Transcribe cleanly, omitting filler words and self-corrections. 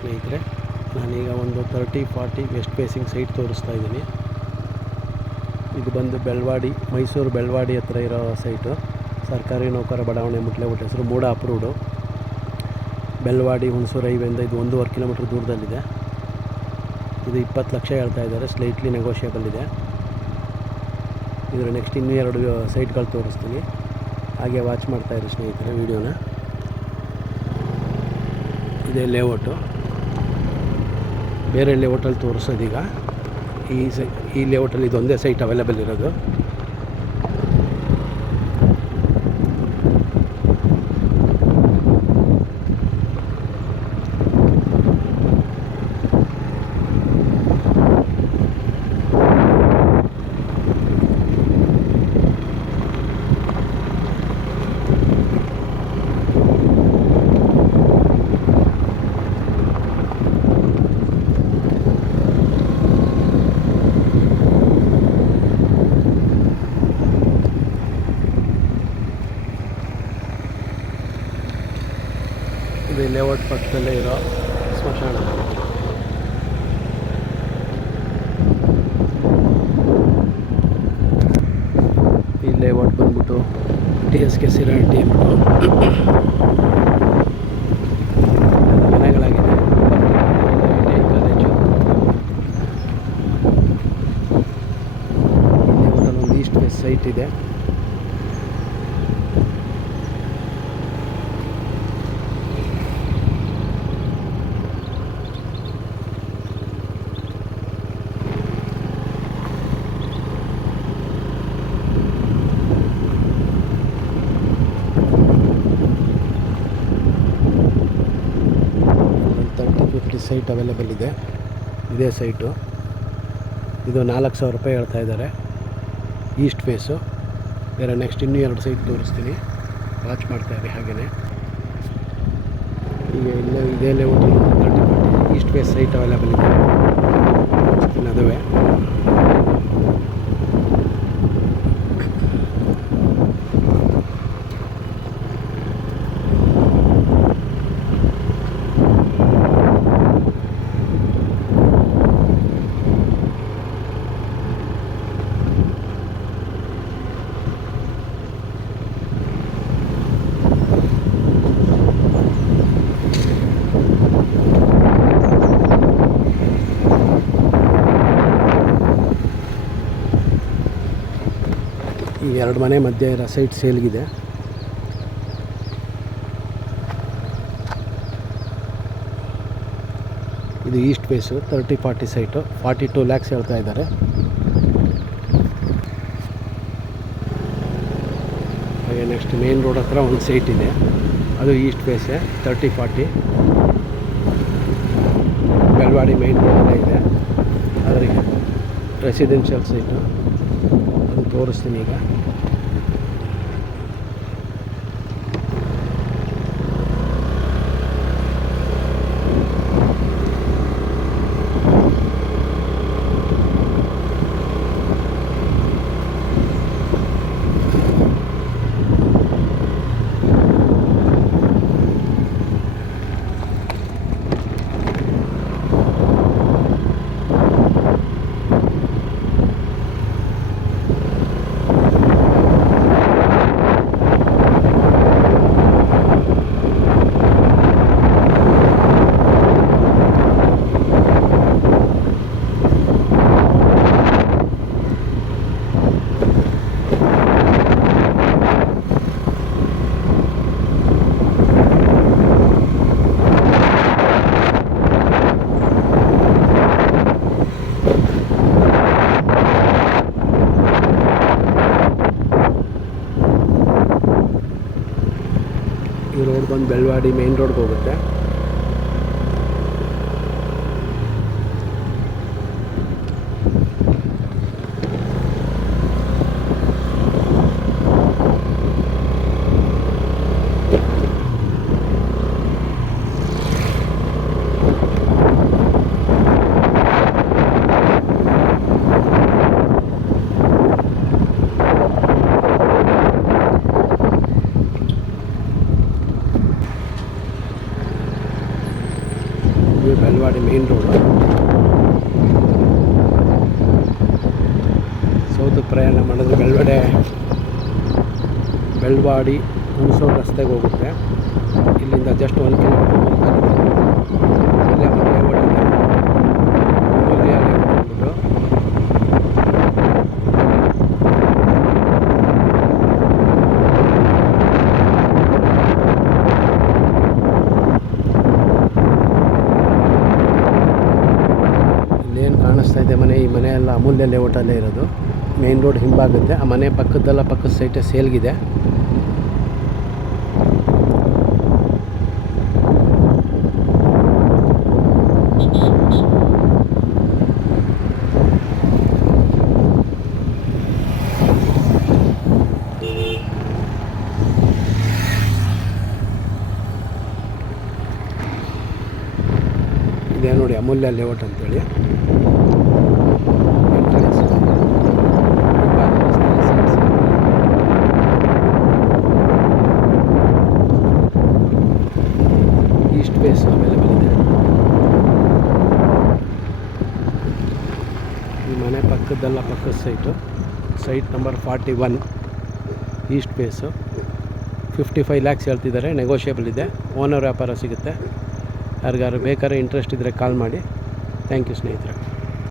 ಸ್ನೇಹಿತರೆ, ನಾನೀಗ ಒಂದು 30-40 ವೆಸ್ಟ್ ಫೇಸಿಂಗ್ ಸೈಟ್ ತೋರಿಸ್ತಾ ಇದ್ದೀನಿ. ಇದು ಬಂದು ಬೆಳವಾಡಿ, ಮೈಸೂರು ಬೆಳವಾಡಿ ಹತ್ರ ಇರೋ ಸೈಟು. ಸರ್ಕಾರಿ ನೌಕರ ಬಡಾವಣೆ ಮುಟ್ಲೆ ಹೆಸರು ಮೂಡ ಅಪ್ರೂವ್ಡು. ಬೆಳವಾಡಿ ಹುಣಸೂರು ಹೈವೇಯಿಂದ ಇದು 1.5 ಕಿಲೋಮೀಟ್ರ್ ದೂರದಲ್ಲಿದೆ. ಇದು 20 ಲಕ್ಷ ಹೇಳ್ತಾ ಇದ್ದಾರೆ, ಸ್ಲೈಟ್ಲಿ ನೆಗೋಷಿಯಬಲ್ ಇದೆ. ಇದರ ನೆಕ್ಸ್ಟ್ ಇನ್ನೂ 2 ಸೈಟ್ಗಳು ತೋರಿಸ್ತೀನಿ, ಹಾಗೆ ವಾಚ್ ಮಾಡ್ತಾಯಿರಿ ಸ್ನೇಹಿತರೆ ವಿಡಿಯೋನ. ಇದೇ ಲೇಔಟು, ಬೇರೆ ಲೇಔಟಲ್ಲಿ ತೋರಿಸೋದೀಗ. ಈ ಲೇಔಟಲ್ಲಿ ಇದೊಂದೇ ಸೈಟ್ ಅವೈಲೇಬಲ್ ಇರೋದು. ಇದು ಲೇಔಟ್ ಪಕ್ಕದಲ್ಲೇ ಇರೋ ಸ್ಮಶಾನ. ಈ ಲೇಔಟ್ ಬಂದ್ಬಿಟ್ಟು TSK ಸಿರಾಟಿ ಮನೆಗಳಾಗಿದೆ. ಕಾಲೇಜು ಲೇಔಟಲ್ಲಿ ಒಂದು ಈಸ್ಟ್ ವೆಸ್ಟ್ ಸೈಟ್ ಇದೆ. ಸೈಟ್ ಅವೈಲೇಬಲ್ ಇದೆ. ಇದೇ ಸೈಟು. ಇದು 4,000 ರೂಪಾಯಿ ಹೇಳ್ತಾ ಇದ್ದಾರೆ, ಈಸ್ಟ್ ಫೇಸು. ಬೇರೆ ನೆಕ್ಸ್ಟ್ ಇನ್ನೂ 2 ಸೈಟ್ ತೋರಿಸ್ತೀನಿ, ವಾಚ್ ಮಾಡ್ತಾಯಿರಿ ಹಾಗೆಯೇ. ಈಗ ಇದೇ ಲೇಔಟಲ್ಲಿ 30-40 ಈಸ್ಟ್ ಫೇಸ್ ಸೈಟ್ ಅವೈಲೇಬಲ್ ಇದೆ, ಅದುವೇ. ಈ 2 ಮನೆ ಮಧ್ಯೆ ಇರೋ ಸೈಟ್ ಸೇಲ್ಗಿದೆ. ಇದು ಈಸ್ಟ್ ಫೇಸು 30-40 ಸೈಟು, 42 ಲ್ಯಾಕ್ಸ್ ಹೇಳ್ತಾ ಇದ್ದಾರೆ. ಹಾಗೆ ನೆಕ್ಸ್ಟ್ ಮೇನ್ ರೋಡ್ ಹತ್ರ ಒಂದು ಸೈಟ್ ಇದೆ, ಅದು ಈಸ್ಟ್ ಫೇಸೇ 30-40 ಬೆಳವಾಡಿ ಮೇನ್ ರೋಡಲ್ಲೇ ಇದೆ. ಆದರೆ ರೆಸಿಡೆನ್ಷಿಯಲ್ ಸೈಟು, ಅದು ತೋರಿಸ್ತೀನಿ ಈಗ. ಈ ರೋಡ್ ಬಂದು ಬೆಳವಾಡಿ ಮೇನ್ ರೋಡ್ಗೆ ಹೋಗುತ್ತೆ. ಬಂದಿದ್ವಿ ಬೆಳವಾಡಿ ಮೇನ್ ರೋಡು. ಸೌತ್ ಪ್ರಯಾಣ ಮಾಡಿದ್ರೆ ಬೆಳವಾಡಿ ಹುಣಸೂರು ರಸ್ತೆಗೆ ಹೋಗುತ್ತೆ. ಇಲ್ಲಿಂದ ಜಸ್ಟ್ 1 ಕಿಲೋಮೀಟರ್ ಇಲ್ಲೇ ಒಂದು ಲೇಔಟ್ ಇದೆ. ಇಲ್ಲೇನು ಕಾಣಿಸ್ತಾ ಇದೆ ಮನೆ, ಈ ಮನೆ ಎಲ್ಲ ಅಮೂಲ್ಯ ಲೇಔಟಲ್ಲೇ ಇರೋದು. ಮೇನ್ ರೋಡ್ ಹಿಂಭಾಗುತ್ತೆ. ಆ ಮನೆ ಪಕ್ಕದ ಸೈಟೇ ಸೇಲ್ಗಿದೆ. ಇದೇ ನೋಡಿ ಅಮೂಲ್ಯ ಲೇಔಟ್ ಅಂತೇಳಿ. ಈಸ್ಟ್ ಫೇಸ್ ಅವೈಲೇಬಲ್ ಇದೆ. ಈ ಮನೆ ಪಕ್ಕದ site number 41 east face. 55 lakhs ಹೇಳ್ತಿದ್ದಾರೆ, ನೆಗೋಷಿಯಬಲ್ ಇದೆ. ಓನರ್ ವ್ಯಾಪಾರ ಸಿಗುತ್ತೆ. ಯಾರಿಗಾರು ಬೇಕಾದ್ರೆ ಇಂಟ್ರೆಸ್ಟ್ ಇದ್ದರೆ ಕಾಲ್ ಮಾಡಿ. ಥ್ಯಾಂಕ್ ಯು ಸ್ನೇಹಿತರೆ.